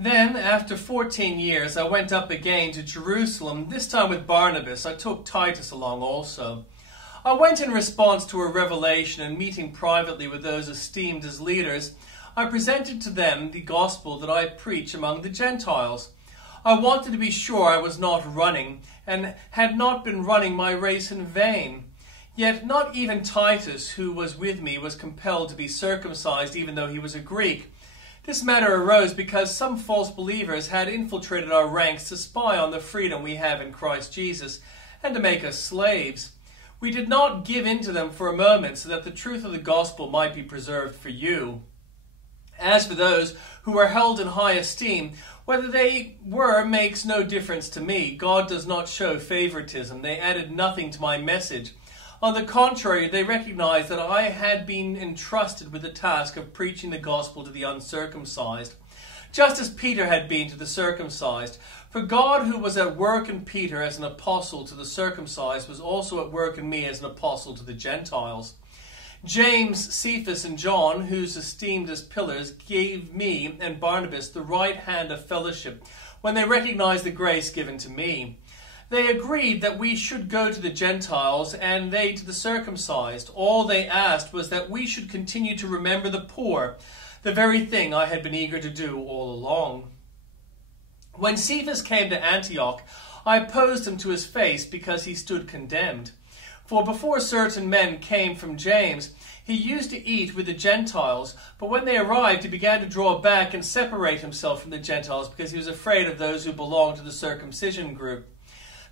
Then, after 14 years, I went up again to Jerusalem, this time with Barnabas. I took Titus along also. I went in response to a revelation, and meeting privately with those esteemed as leaders, I presented to them the gospel that I preach among the Gentiles. I wanted to be sure I was not running, and had not been running my race in vain. Yet not even Titus, who was with me, was compelled to be circumcised, even though he was a Greek. This matter arose because some false believers had infiltrated our ranks to spy on the freedom we have in Christ Jesus, and to make us slaves. We did not give in to them for a moment, so that the truth of the gospel might be preserved for you. As for those who were held in high esteem, whether they were makes no difference to me. God does not show favoritism. They added nothing to my message. On the contrary, they recognized that I had been entrusted with the task of preaching the gospel to the uncircumcised, just as Peter had been to the circumcised. For God, who was at work in Peter as an apostle to the circumcised, was also at work in me as an apostle to the Gentiles. James, Cephas, and John, whose esteemed as pillars, gave me and Barnabas the right hand of fellowship when they recognized the grace given to me. They agreed that we should go to the Gentiles and they to the circumcised. All they asked was that we should continue to remember the poor, the very thing I had been eager to do all along. When Cephas came to Antioch, I opposed him to his face because he stood condemned. For before certain men came from James, he used to eat with the Gentiles, but when they arrived, he began to draw back and separate himself from the Gentiles because he was afraid of those who belonged to the circumcision group.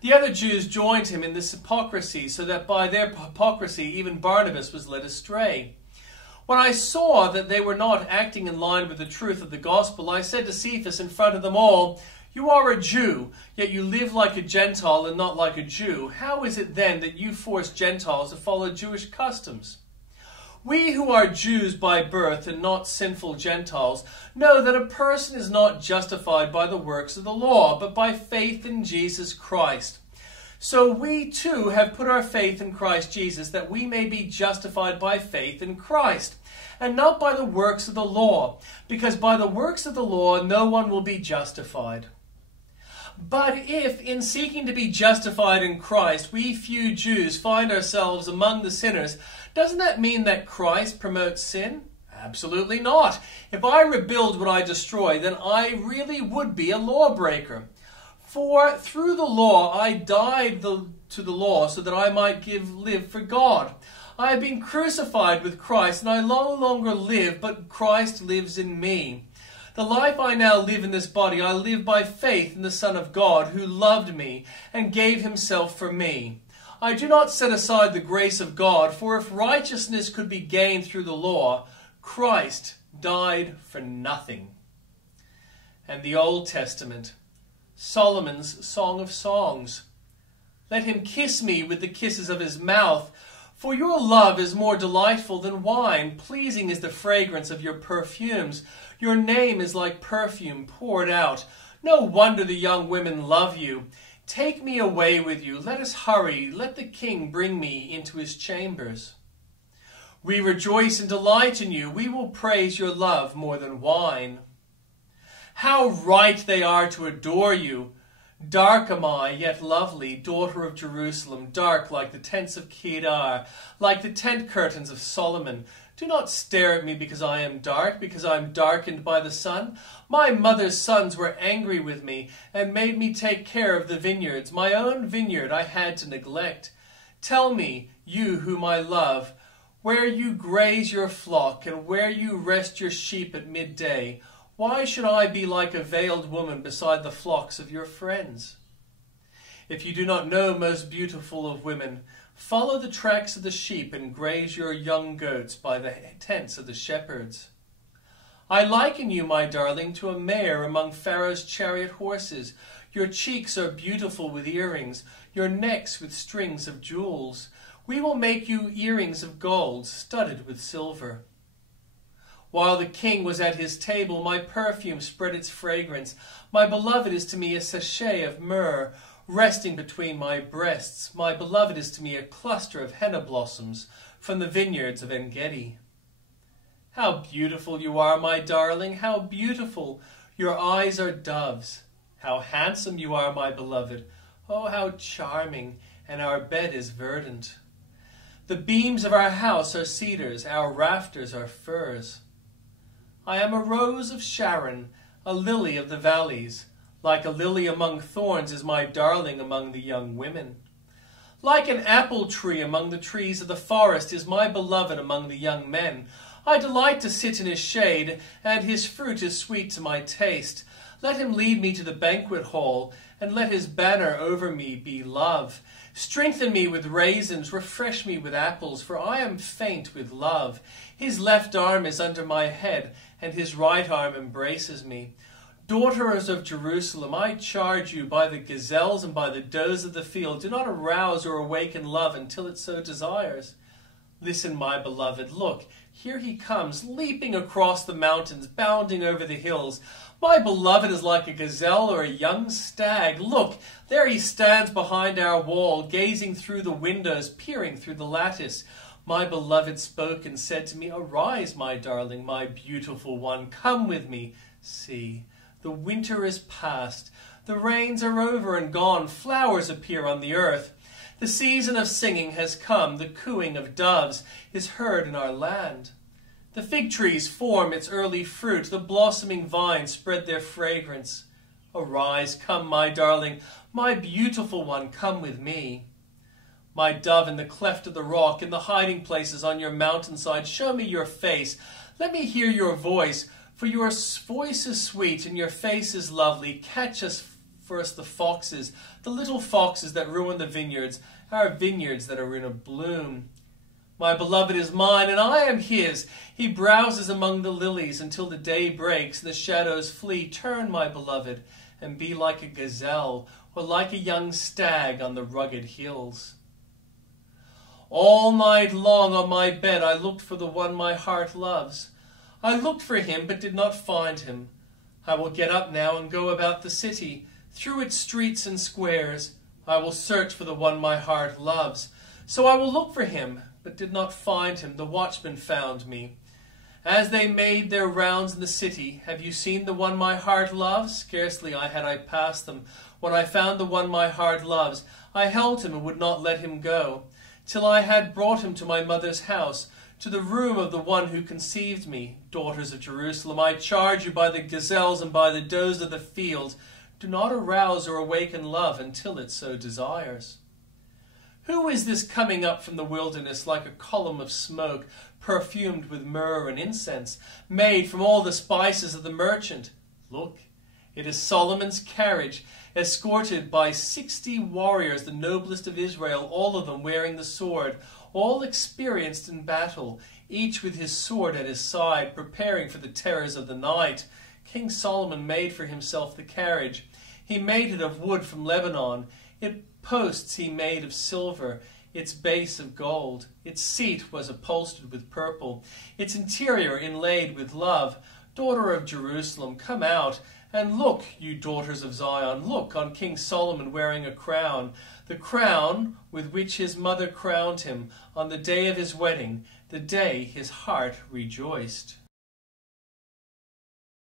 The other Jews joined him in this hypocrisy, so that by their hypocrisy even Barnabas was led astray. When I saw that they were not acting in line with the truth of the gospel, I said to Cephas in front of them all, "You are a Jew, yet you live like a Gentile and not like a Jew. How is it then that you force Gentiles to follow Jewish customs? We who are Jews by birth and not sinful Gentiles know that a person is not justified by the works of the law, but by faith in Jesus Christ. So we too have put our faith in Christ Jesus, that we may be justified by faith in Christ, and not by the works of the law, because by the works of the law no one will be justified. But if, in seeking to be justified in Christ, we few Jews find ourselves among the sinners, doesn't that mean that Christ promotes sin? Absolutely not. If I rebuild what I destroy, then I really would be a lawbreaker. For through the law I died to the law so that I might live for God. I have been crucified with Christ, and I no longer live, but Christ lives in me. The life I now live in this body, I live by faith in the Son of God, who loved me and gave himself for me. I do not set aside the grace of God, for if righteousness could be gained through the law, Christ died for nothing." And the Old Testament, Solomon's Song of Songs. "Let him kiss me with the kisses of his mouth, for your love is more delightful than wine. Pleasing is the fragrance of your perfumes. Your name is like perfume poured out. No wonder the young women love you. Take me away with you. Let us hurry. Let the king bring me into his chambers. We rejoice and delight in you. We will praise your love more than wine. How right they are to adore you. Dark am I, yet lovely, daughter of Jerusalem, dark like the tents of Kedar, like the tent curtains of Solomon. Do not stare at me because I am dark, because I am darkened by the sun. My mother's sons were angry with me and made me take care of the vineyards. My own vineyard I had to neglect. Tell me, you whom I love, where you graze your flock and where you rest your sheep at midday. Why should I be like a veiled woman beside the flocks of your friends? If you do not know, most beautiful of women, follow the tracks of the sheep and graze your young goats by the tents of the shepherds. I liken you, my darling, to a mare among Pharaoh's chariot horses. Your cheeks are beautiful with earrings, your necks with strings of jewels. We will make you earrings of gold, studded with silver. While the king was at his table, my perfume spread its fragrance. My beloved is to me a sachet of myrrh, resting between my breasts. My beloved is to me a cluster of henna blossoms from the vineyards of En-gedi. How beautiful you are, my darling, how beautiful! Your eyes are doves. How handsome you are, my beloved. Oh, how charming, and our bed is verdant. The beams of our house are cedars, our rafters are firs. I am a rose of Sharon, a lily of the valleys. Like a lily among thorns is my darling among the young women. Like an apple tree among the trees of the forest is my beloved among the young men. I delight to sit in his shade, and his fruit is sweet to my taste. Let him lead me to the banquet hall, and let his banner over me be love. Strengthen me with raisins, refresh me with apples, for I am faint with love. His left arm is under my head, and his right arm embraces me. Daughters of Jerusalem, I charge you by the gazelles and by the does of the field, do not arouse or awaken love until it so desires. Listen, my beloved, look, here he comes, leaping across the mountains, bounding over the hills. My beloved is like a gazelle or a young stag. Look, there he stands behind our wall, gazing through the windows, peering through the lattice. My beloved spoke and said to me, Arise, my darling, my beautiful one, come with me. See, the winter is past, the rains are over and gone, flowers appear on the earth. The season of singing has come, the cooing of doves is heard in our land. The fig trees form its early fruit, the blossoming vines spread their fragrance. Arise, come, my darling, my beautiful one, come with me. My dove in the cleft of the rock, in the hiding places on your mountainside, show me your face. Let me hear your voice, for your voice is sweet and your face is lovely. Catch us first the foxes, the little foxes that ruin the vineyards, our vineyards that are in a bloom. My beloved is mine, and I am his. He browses among the lilies until the day breaks and the shadows flee. Turn, my beloved, and be like a gazelle, or like a young stag on the rugged hills. All night long on my bed I looked for the one my heart loves. I looked for him, but did not find him. I will get up now and go about the city, through its streets and squares. I will search for the one my heart loves. So I will look for him, but did not find him. The watchmen found me. As they made their rounds in the city, have you seen the one my heart loves? Scarcely had I passed them, when I found the one my heart loves. I held him and would not let him go, till I had brought him to my mother's house, to the room of the one who conceived me. Daughters of Jerusalem, I charge you by the gazelles and by the does of the field, do not arouse or awaken love until it so desires. Who is this coming up from the wilderness like a column of smoke, perfumed with myrrh and incense, made from all the spices of the merchant? Look, it is Solomon's carriage, escorted by 60 warriors, the noblest of Israel, all of them wearing the sword, all experienced in battle, each with his sword at his side, preparing for the terrors of the night. King Solomon made for himself the carriage. He made it of wood from Lebanon. Its posts he made of silver, its base of gold. Its seat was upholstered with purple, its interior inlaid with love. Daughter of Jerusalem, come out, and look, you daughters of Zion, look on King Solomon wearing a crown, the crown with which his mother crowned him on the day of his wedding, the day his heart rejoiced.